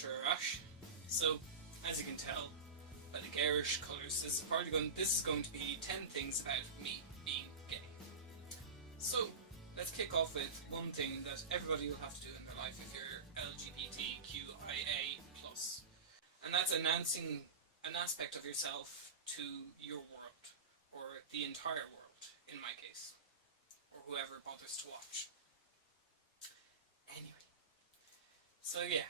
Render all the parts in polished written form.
Sure, Ash. So, as you can tell by the garish colours, this is going to be 10 things about me being gay. So, let's kick off with one thing that everybody will have to do in their life if you're LGBTQIA+. And that's announcing an aspect of yourself to your world, or the entire world, in my case, or whoever bothers to watch. Anyway, so yeah,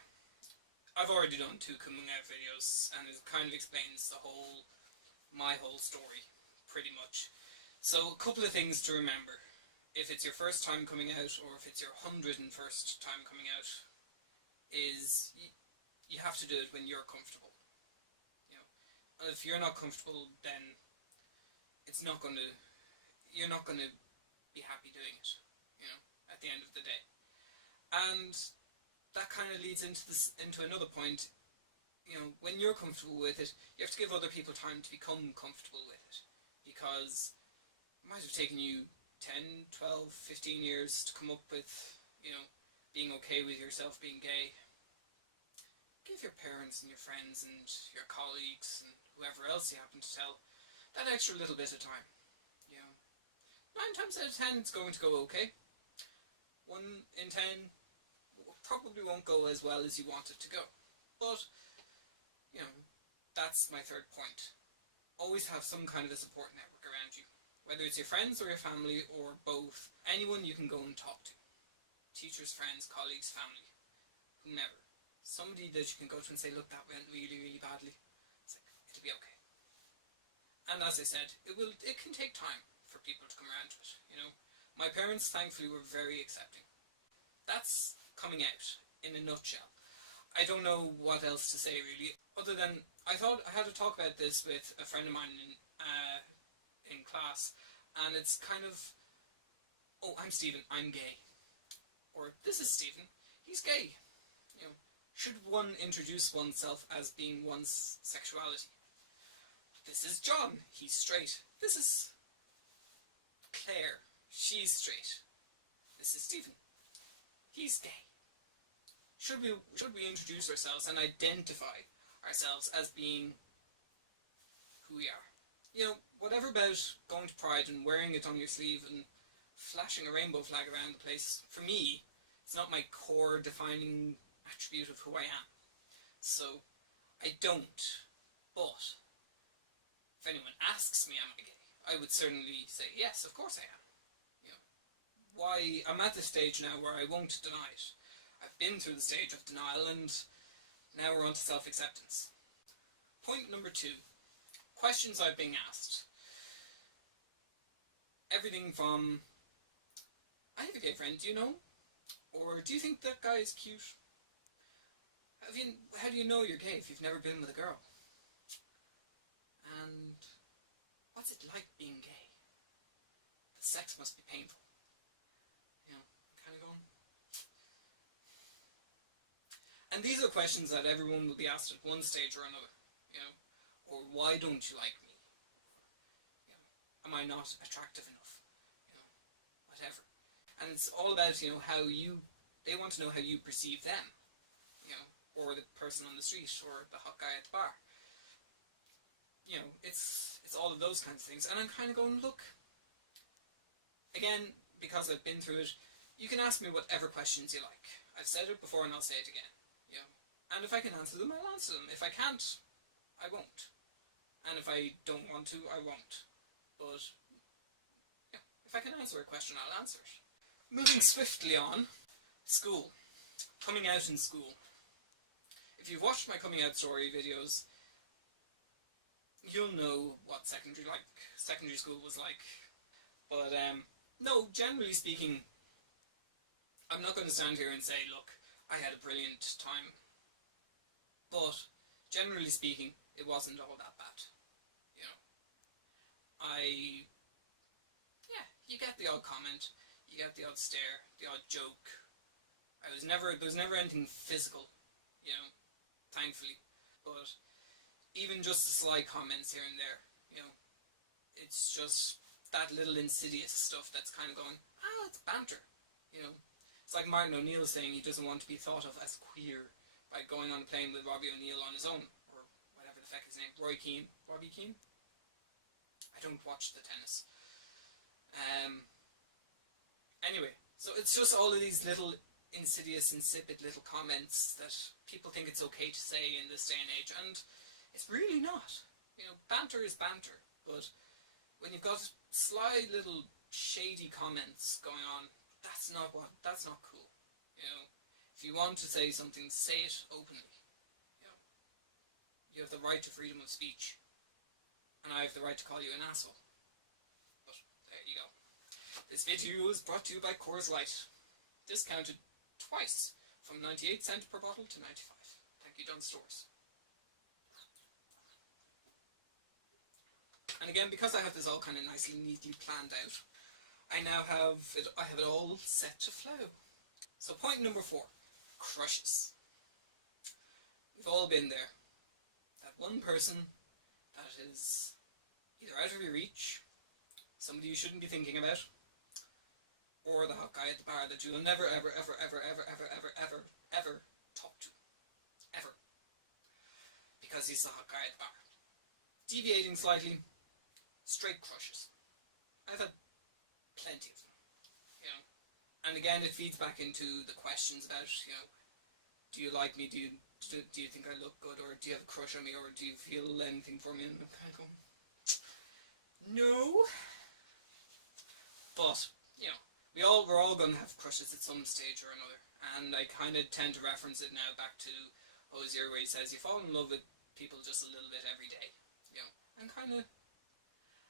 I've already done 2 coming out videos, and it kind of explains my whole story, pretty much. So, a couple of things to remember. If it's your first time coming out, or if it's your 101st time coming out, is you have to do it when you're comfortable. You know, and if you're not comfortable, then you're not gonna be happy doing it. You know, at the end of the day, and that kind of leads into another point. You know, when you're comfortable with it, you have to give other people time to become comfortable with it, because it might have taken you 10, 12, 15 years to come up with, you know, being okay with yourself being gay. Give your parents and your friends and your colleagues and whoever else you happen to tell that extra little bit of time. You know, 9 times out of 10 it's going to go okay. 1 in 10 probably won't go as well as you want it to go. But, you know, that's my 3rd point. Always have some kind of a support network around you. Whether it's your friends or your family or both, anyone you can go and talk to. Teachers, friends, colleagues, family, whomever. Somebody that you can go to and say, look, that went really, really badly. It's like, it'll be okay. And as I said, it can take time for people to come around to it, you know. My parents, thankfully, were very accepting. That's coming out in a nutshell. I don't know what else to say, really, other than I thought I had to talk about this with a friend of mine in class, and it's kind of, oh, I'm Stephen, I'm gay. Or, this is Stephen, he's gay. You know, should one introduce oneself as being one's sexuality? This is John, he's straight. This is Claire, she's straight. This is Stephen, he's gay. Should we introduce ourselves and identify ourselves as being who we are? You know, whatever about going to Pride and wearing it on your sleeve and flashing a rainbow flag around the place, for me, it's not my core defining attribute of who I am. So, I don't. But, if anyone asks me, am I gay? I would certainly say, yes, of course I am. You know, why, I'm at the stage now where I won't deny it. I've been through the stage of denial, and now we're on to self-acceptance. Point number 2. Questions I've been asked. Everything from, I have a gay friend, do you know? Or, do you think that guy is cute? How do you know you're gay if you've never been with a girl? And, what's it like being gay? The sex must be painful. You know, kind of going. And these are questions that everyone will be asked at one stage or another, you know. Or, why don't you like me? You know, am I not attractive enough? You know, whatever. And it's all about, you know, they want to know how you perceive them. You know, or the person on the street, or the hot guy at the bar. You know, it's all of those kinds of things. And I'm kind of going, look, again, because I've been through it, you can ask me whatever questions you like. I've said it before and I'll say it again. You know, and if I can answer them, I'll answer them. If I can't, I won't. And if I don't want to, I won't. But, yeah, if I can answer a question, I'll answer it. Moving swiftly on, school. Coming out in school. If you've watched my coming out story videos, you'll know what secondary school was like. But, no, generally speaking, I'm not going to stand here and say, look, I had a brilliant time. But, generally speaking, it wasn't all that bad. You know, you get the odd comment, you get the odd stare, the odd joke. There was never anything physical, you know, thankfully. But even just the sly comments here and there, you know, it's just that little insidious stuff that's kind of going, it's banter, you know. It's like Martin O'Neill saying he doesn't want to be thought of as queer by going on a plane with Robbie O'Neill on his own, or whatever the feck his name, Robbie Keane? I don't watch the tennis. Anyway, so it's just all of these little insidious, insipid little comments that people think it's okay to say in this day and age, and it's really not. You know, banter is banter, but when you've got sly little shady comments going on, that's not cool. You know, if you want to say something, say it openly. You know, you have the right to freedom of speech, and I have the right to call you an asshole. But there you go. This video is brought to you by Coors Light, discounted twice from 98 cents per bottle to 95. Thank you, Dunn Stores. And again, because I have this all kind of nicely, neatly planned out, I now have it all set to flow. So point number 4, crushes. We've all been there. That one person that is either out of your reach, somebody you shouldn't be thinking about, or the hot guy at the bar that you'll never, ever, ever, ever, ever, ever, ever, ever, ever talk to. Ever. Because he's the hot guy at the bar. Deviating slightly, straight crushes. I've had plenty of them, you know. And again, it feeds back into the questions about, you know, do you like me? Do you think I look good? Or do you have a crush on me? Or do you feel anything for me? And I'm kind of going, no. But, you know, we're all going to have crushes at some stage or another. And I kind of tend to reference it now back to Hosier, where he says you fall in love with people just a little bit every day. You know, and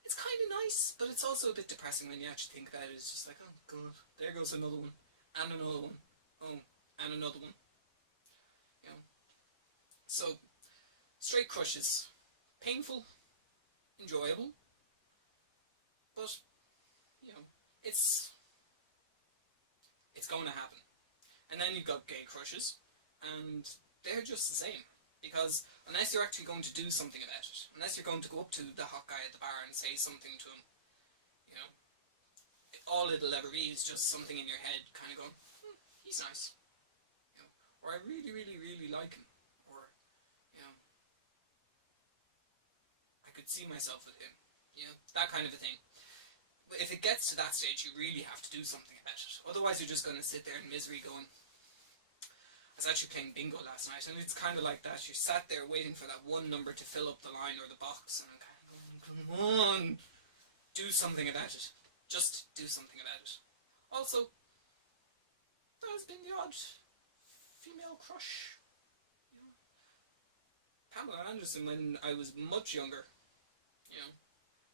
it's kind of nice, but it's also a bit depressing when you actually think about it. It's just like, oh god, there goes another one, and another one, oh, and another one. You know, so straight crushes, painful, enjoyable, but you know, it's going to happen. And then you've got gay crushes, and they're just the same. Because unless you're actually going to do something about it, unless you're going to go up to the hot guy at the bar and say something to him, you know, all it'll ever be is just something in your head kind of going, he's nice. You know, or I really, really, really like him. Or, you know, I could see myself with him. You know, that kind of a thing. If it gets to that stage, you really have to do something about it. Otherwise, you're just going to sit there in misery going, I was actually playing bingo last night, and it's kind of like that. You sat there waiting for that one number to fill up the line or the box, and I'm kind of going, come on, do something about it. Just do something about it. Also, there has been the odd female crush. You know, Pamela Anderson when I was much younger. You know,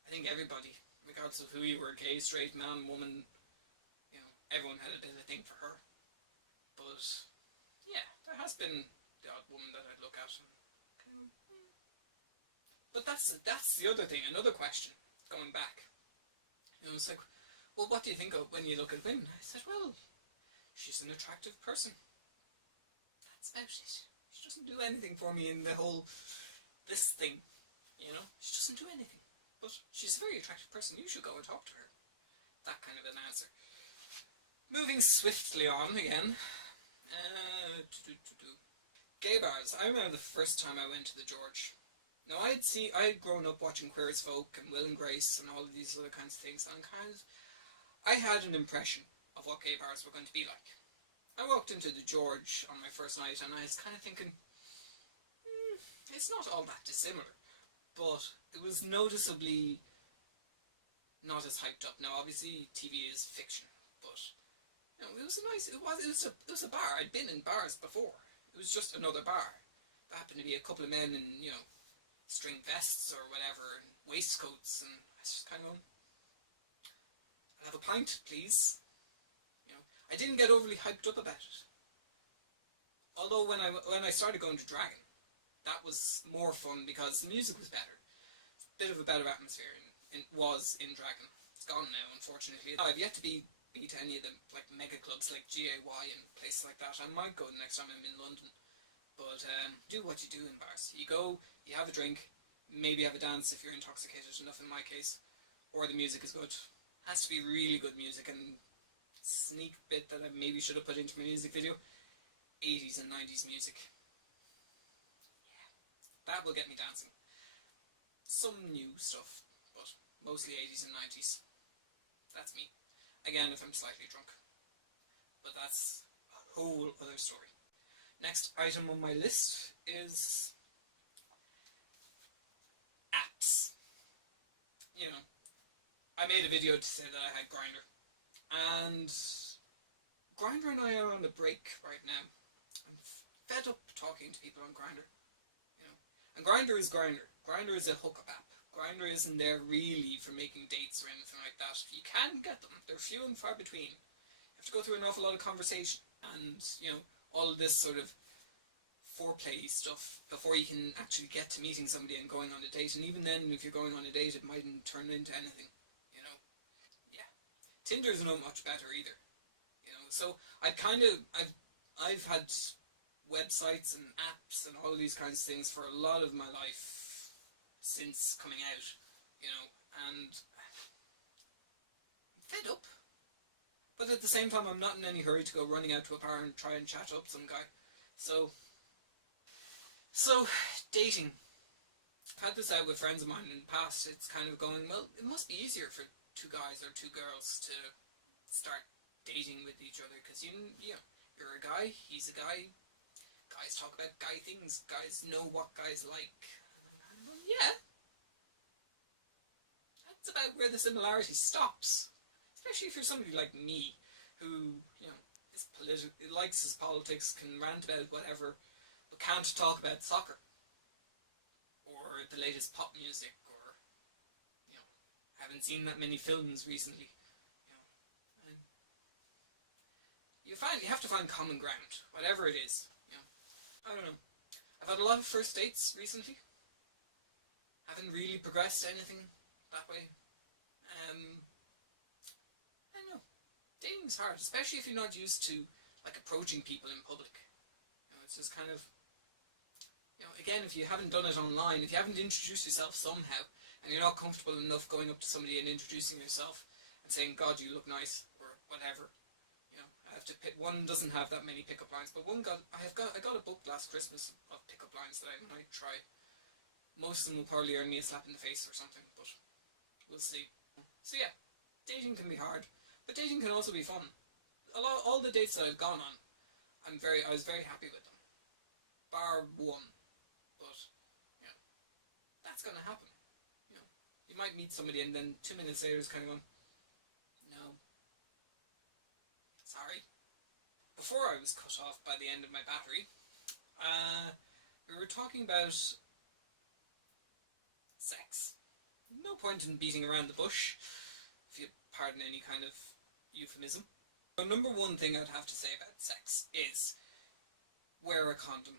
I think everybody, regardless of who you were, gay, straight, man, woman, you know, everyone had a bit of a thing for her. But yeah, there has been the odd woman that I'd look at and kind of, But that's the other thing, another question, going back. You know, it's like, well, what do you think of when you look at women? I said, well, she's an attractive person. That's about it. She doesn't do anything for me in the whole, this thing, you know? She doesn't do anything. But she's a very attractive person, you should go and talk to her. That kind of an answer. Moving swiftly on again. Gay bars. I remember the first time I went to the George. Now I'd grown up watching Queer as Folk and Will and Grace and all of these other kinds of things, and I had an impression of what gay bars were going to be like. I walked into the George on my first night and I was kind of thinking, it's not all that dissimilar, but it was noticeably not as hyped up. Now obviously TV is fiction, but you know, it was a bar. I'd been in bars before. It was just another bar. There happened to be a couple of men in, you know, string vests or whatever, and waistcoats, and I was just kind of going, I'll have a pint, please. You know, I didn't get overly hyped up about it. Although when I started going to Dragon, that was more fun because the music was better. It's a bit of a better atmosphere was in Dragon. It's gone now, unfortunately. I've yet to be to any of the like mega clubs like GAY and places like that. I might go the next time I'm in London. But do what you do in bars. You go, you have a drink, maybe have a dance if you're intoxicated enough in my case, or the music is good. It has to be really good music, and sneak bit that I maybe should have put into my music video, 80s and 90s music. That will get me dancing. Some new stuff, but mostly 80s and 90s. That's me. Again, if I'm slightly drunk. But that's a whole other story. Next item on my list is apps. You know, I made a video to say that I had Grindr. And Grindr and I are on a break right now. I'm fed up talking to people on Grindr. You know, and Grindr is Grindr. Grindr is a hookup app. Grindr isn't there really for making dates or anything like that. You can get them. They're few and far between. You have to go through an awful lot of conversation and, you know, all of this sort of foreplay stuff before you can actually get to meeting somebody and going on a date. And even then, if you're going on a date, it mightn't turn into anything, you know. Yeah. Tinder's not much better either, you know. So I've had websites and apps and all of these kinds of things for a lot of my life since coming out, you know, and I'm fed up. But at the same time, I'm not in any hurry to go running out to a bar and try and chat up some guy. So dating. I've had this out with friends of mine in the past. It's kind of going, well, it must be easier for two guys or two girls to start dating with each other, because you know, you're a guy, he's a guy. Guys talk about guy things. Guys know what guys like. Yeah, that's about where the similarity stops. Especially if you're somebody like me, who, you know, is likes his politics, can rant about whatever, but can't talk about soccer or the latest pop music, or, you know, haven't seen that many films recently. You know, and you have to find common ground, whatever it is. You know, I don't know. I've had a lot of first dates recently. Haven't really progressed anything that way. I don't know. Dating's hard, especially if you're not used to, like, approaching people in public. You know, it's just kind of, you know, again, if you haven't done it online, if you haven't introduced yourself somehow, and you're not comfortable enough going up to somebody and introducing yourself and saying, God, you look nice, or whatever. You know, I have to pick, one doesn't have that many pickup lines, but I got a book last Christmas of pickup lines that I might try. Most of them will probably earn me a slap in the face or something, but we'll see. So yeah, dating can be hard, but dating can also be fun. All the dates that I've gone on, I was very happy with them. Bar one. But, you know, that's gonna happen. You know, you might meet somebody and then 2 minutes later it's kind of going, no. Sorry. Before I was cut off by the end of my battery, we were talking about sex. No point in beating around the bush, if you pardon any kind of euphemism. The number one thing I'd have to say about sex is wear a condom.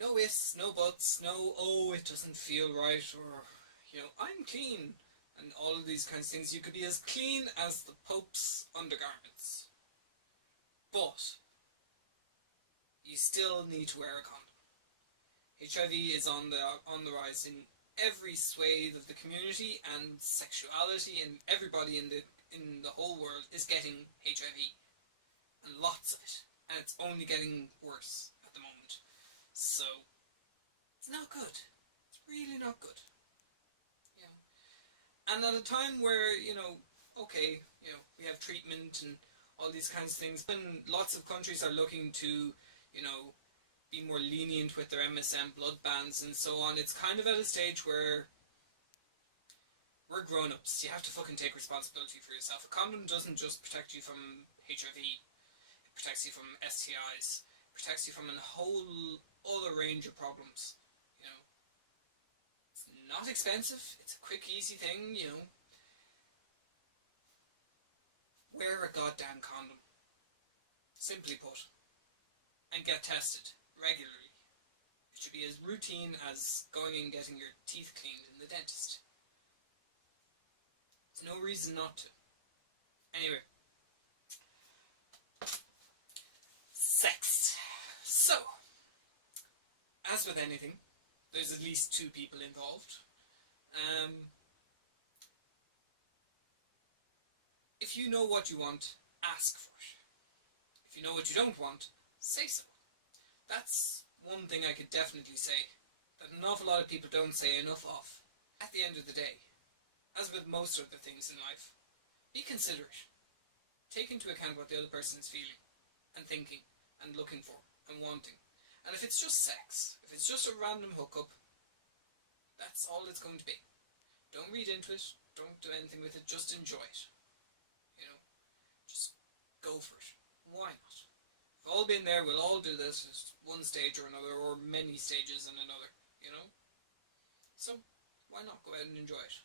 No ifs, no buts, no, oh, it doesn't feel right, or, you know, I'm clean, and all of these kinds of things. You could be as clean as the Pope's undergarments, but you still need to wear a condom. HIV is on the rise in every swathe of the community, and sexuality, and everybody in the whole world is getting HIV, and lots of it, and it's only getting worse at the moment. So it's not good. It's really not good. You know, and at a time where, you know, okay, you know, we have treatment and all these kinds of things, when lots of countries are looking to, you know, be more lenient with their MSM blood bans and so on, it's kind of at a stage where we're grown-ups. You have to fucking take responsibility for yourself. A condom doesn't just protect you from HIV. It protects you from STIs. It protects you from a whole other range of problems. You know, it's not expensive. It's a quick, easy thing, you know. Wear a goddamn condom. Simply put. And get tested regularly. It should be as routine as going and getting your teeth cleaned in the dentist. There's no reason not to. Anyway. Sex. So, as with anything, there's at least two people involved. If you know what you want, ask for it. If you know what you don't want, say so. That's one thing I could definitely say that an awful lot of people don't say enough of. At the end of the day, as with most other things in life, be considerate. Take into account what the other person is feeling and thinking and looking for and wanting. And if it's just sex, if it's just a random hookup, that's all it's going to be. Don't read into it, don't do anything with it, just enjoy it. You know, just go for it. Why not? We've all been there, we'll all do this at one stage or another, or many stages in another, you know? So, why not go out and enjoy it?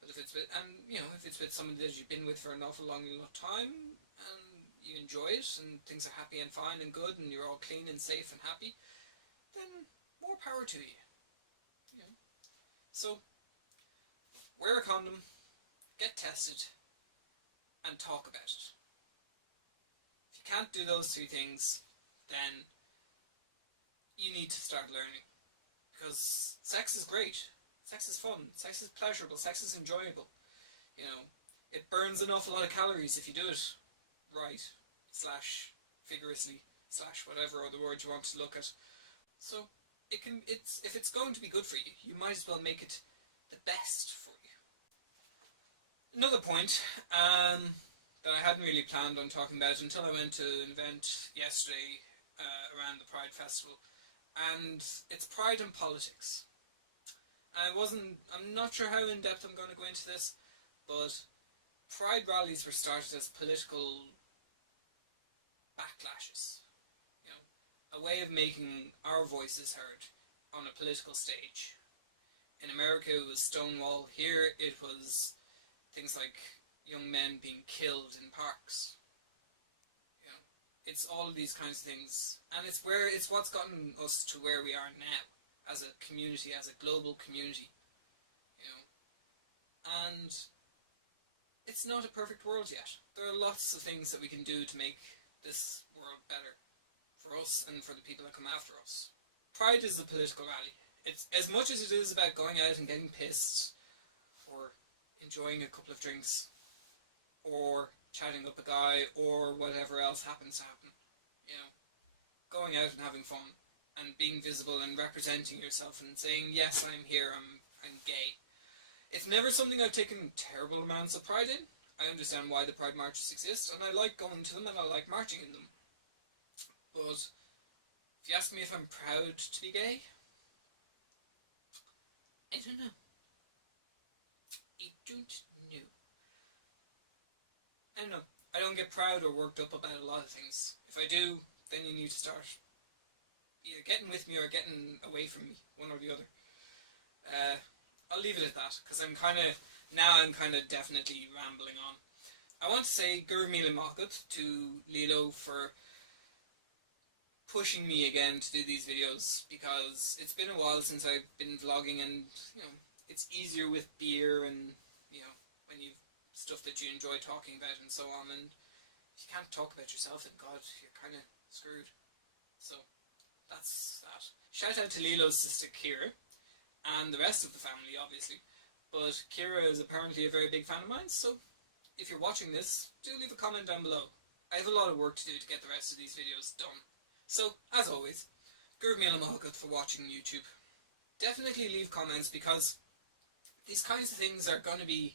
But if it's with, if it's with somebody that you've been with for an awful long time, and you enjoy it, and things are happy and fine and good, and you're all clean and safe and happy, then more power to you. You know? So, wear a condom, get tested, and talk about it. If you can't do those two things, then you need to start learning. Because sex is great. Sex is fun. Sex is pleasurable. Sex is enjoyable. You know, it burns an awful lot of calories if you do it right, / vigorously, / whatever other word you want to look at. So, if it's going to be good for you, you might as well make it the best for you. Another point that I hadn't really planned on talking about until I went to an event yesterday around the Pride Festival, and it's pride and politics. I'm not sure how in depth I'm going to go into this, but pride rallies were started as political backlashes. You know, a way of making our voices heard on a political stage. In America it was Stonewall. Here it was things like young men being killed in parks. You know, it's all of these kinds of things, and it's what's gotten us to where we are now. As a community, as a global community, you know, and it's not a perfect world yet. There are lots of things that we can do to make this world better for us and for the people that come after us. Pride is a political rally. It's as much as it is about going out and getting pissed, or enjoying a couple of drinks, or chatting up a guy, or whatever else happens to happen. You know, going out and having fun. And being visible and representing yourself and saying, yes, I'm here, I'm gay. It's never something I've taken terrible amounts of pride in. I understand why the Pride marches exist, and I like going to them, and I like marching in them. But if you ask me if I'm proud to be gay, I don't know. I don't know. I don't get proud or worked up about a lot of things. If I do, then you need to start either getting with me or getting away from me, one or the other. I'll leave it at that, because I'm kind of definitely rambling on. I want to say míle agat to Lilo for pushing me again to do these videos, because it's been a while since I've been vlogging, and you know, it's easier with beer and, you know, when you've stuff that you enjoy talking about and so on, and if you can't talk about yourself, then God, you're kind of screwed. So that's that. Shout out to Lilo's sister Kira, and the rest of the family, obviously. But Kira is apparently a very big fan of mine, so if you're watching this, do leave a comment down below. I have a lot of work to do to get the rest of these videos done. So, as always, míle agat for watching YouTube. Definitely leave comments, because these kinds of things are going to be...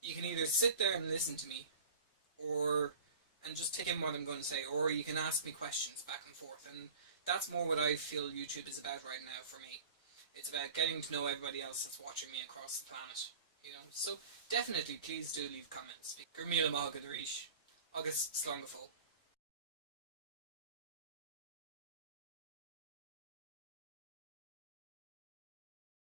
You can either sit there and listen to me, and just take in what I'm going to say, or you can ask me questions back and forth, and that's more what I feel YouTube is about right now for me. It's about getting to know everybody else that's watching me across the planet, you know. So definitely, please do leave comments. Míle agat, agus slán.